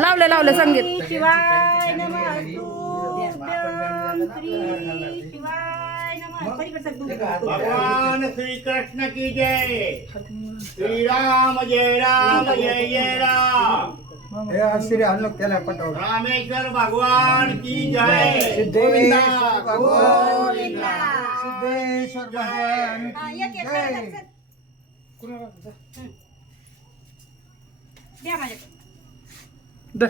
लावलं संगीत. शिवाय नमः श्री शिवाय नमः. भगवान श्री कृष्ण की जय. श्री राम जय जय राम. श्री हनुक त्याला पटव. रामेश्वर भगवान की जय. सिद्धेश्वर भगवान सिद्धेश्वर भगवान की जय. द्या माझ्याकडे धर.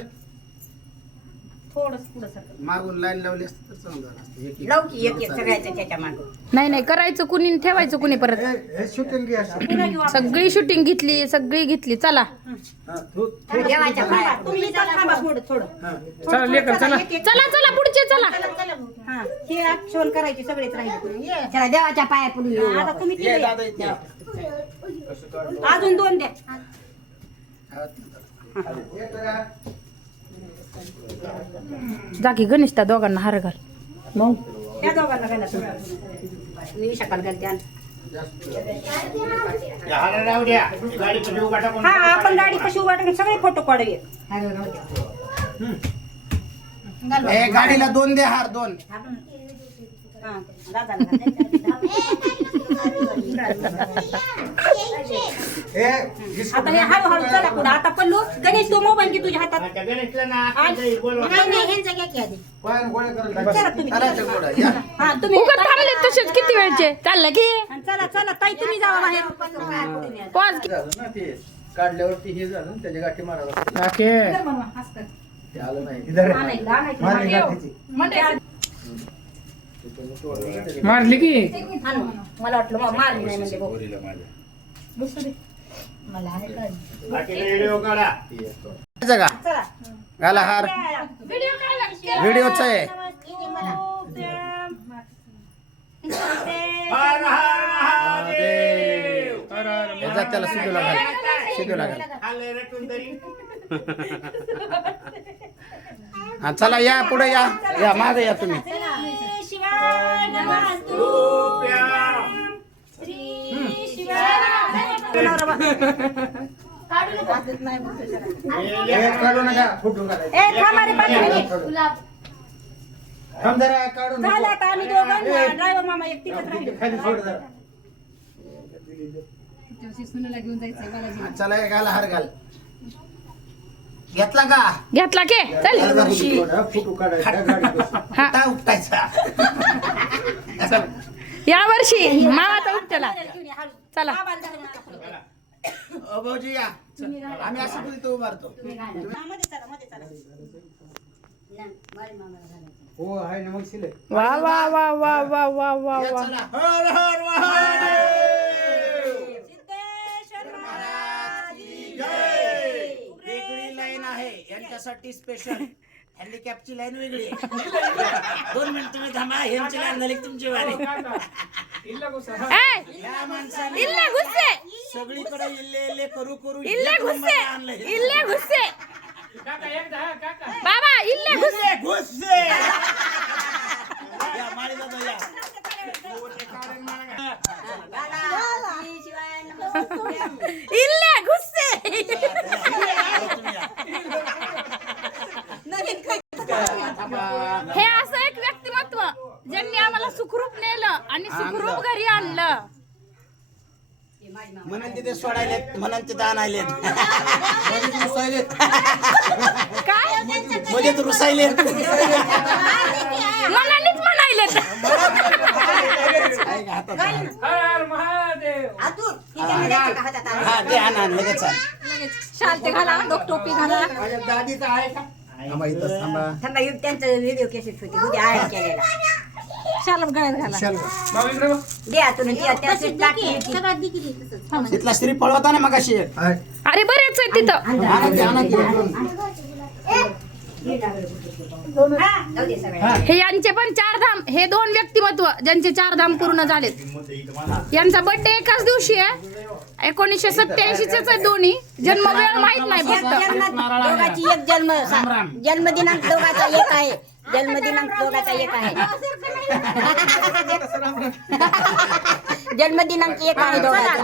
थोडंच पुढं सरकव. मागून लाईन लावली असती तर चांगलं झालं असतं. एक- एक- लवकी एक एक सगळ्याच्या त्याच्या मागं. नाही करायचं कुणी ठेवायचं कुणी परत. हे शूटिंग घे असं. पुन्हा घेऊ आपण. सगळी शूटिंग घेतली सगळी घेतली. चला हा, तू देवाच्या पायात. तुम्ही इथं थांबा थोडं. हा. चला लेकर चला चला पुढचे चला. हा हे ऍक्शन करायचे सगळेच राहिले. चला देवाच्या पाया पडून आता तुम्ही ये तिथे दादा इथे. या. अजून 2 द्या. हे करा. जागी गणेश त्या दोघांना हार घाल. मग त्या दोघांना घाला मी सकाळ घालते आणि. हार राहू द्या. गाडी पुढे उभा टाकून. हा आपण गाडी कशी उभा टाकून सगळे फोटो काढूया. हे गाडीला 2 दे हार 2. हा दादाला हे आता हे हळूहळू चला पुढे. आता पल्लू गणेश तो मोबाईल घे तुझ्या हातात. आता गणेशला ना बोलवा. नाही ह्यांचा घ्या की आधी. पाय गोळे करून चला तुम्ही. चालायचं गोळा. या. हा तुम्ही उगत थांबले तसेच किती वेळचे. चाललं की चला ताई तुम्ही जावा बाहेर. पॉज. झालं ना ते काढल्यावरती हे झालं ना, त्याच्या गाठी मारायला. इधर बनवा, असं कर. ते आलं नाही. इधर आणायला, आणायला. मारली गाठीची. मारली की आणू. मला वाटलं मारली नाही म्हणजे भाऊ. मला आहे का? बाकीला व्हिडिओ काढा. जगा चला घाला हार. व्हिडिओचा आहे. हर हर महादेव. हे जा त्याला सिद्धूला घाल. सिद्धूला घाल. खाल्ले रटून तरी. हा चला या पुढे या मागे या तुम्ही. शिवाय नमः रुपया. श्री शिवाय. हे काढू नका फुटून घालायचं. ए थांबा रे 5 मिनिट. थांब जरा काढून झालं आता आम्ही दोघं ड्रायव्हर मामा एक तिकट राहिलो. खाली सोड जरा. हा, चला हे घाला हार घाल. घेतला का घेतला के चल. फुटू काढायचा गाडी बसून. हा उठा, उपटायचा. या वर्षी मावाचा उपटला. चला बाबाला धरून नका पुढे. ओ भाऊजी या. आम्ही असं बोलतो मारतो. मध्ये चला. हो आहे ना मग शिले. वा वा वा वा वा वा वा या वा. चला. हर हर महादेव. सिद्धेश्वर महाराज की जय. वेगळी लाईन आहे यांच्यासाठी स्पेशल. हँडिकॅपची लाईन वेगळी आहे. 2 मिनिट तुम्ही थांबा. ह्यांची लाईन झाली की तुमची वारी. ए, या माणसाने इल्ले घुसे सगळीकडे इल्ले करू इल्ले घुसे आणलंय. इल्ले घुसे. बाबा इल्ले घुसे. घुससे. या माळी दादा या. इल्ले घुसे. हे असं एक व्यक्तिमत्व ज्यांनी आम्हाला सुखरूप नेलं आणि सुखरूप घरी आणलं. म्हणून तिथे सोडायलेत म्हणून तिथे आणायलेत. काय मध्ये तर रुसायलेत. मनानेच म्हणायले. हा ते आणा लगेच आण. शालते घाला डोक टोपी घाला. माझ्या दादीचा आहे का? थांबा इथं थांबा. थांबा त्यांचा व्हिडिओ कॅसेट होती उद्या आहे केलेला. शाल गळ्यात घाला. द्या तुम्ही तिथला स्त्री पळवता ना मग अशी. अरे बरेच आहे तिथं. आणा हे यांचे पण 4 धाम. हे 2 व्यक्तिमत्व ज्यांचे 4 धाम पूर्ण झालेत. यांचा बर्थडे एकाच दिवशी आहे. 1987 आहे दोन्ही. जन्म वेळ माहित नाही फक्त. दोघाची एक जन्मदिनांक दोघाचा एक आहे. जन्मदिनांक दोघाचा एक आहे. जन्मदिनांक एक आहे दोघाचा.